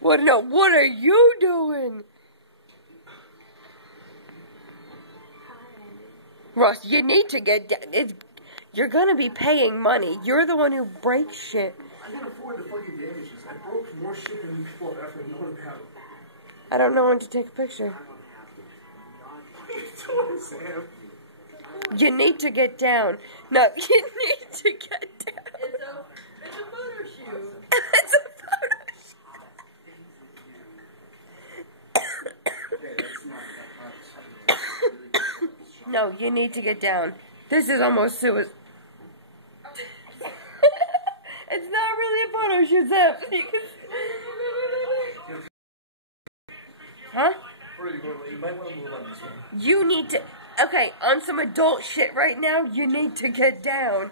What? No, what are you doing? Ross, you need to get down. You're gonna be paying money. You're the one who breaks shit. I can afford the fucking damages. I broke more shit than before after I know about it. I don't know when to take a picture. What are you doing, Sam? You need to get down. No, you need to get down. It's a photo shoot. It's a photo shoot. No, you need to get down. This is almost suicide. It's not really a photo shoot, Sam. Huh? You might want to move on this one. You need to... Okay, on some adult shit right now, you need to get down.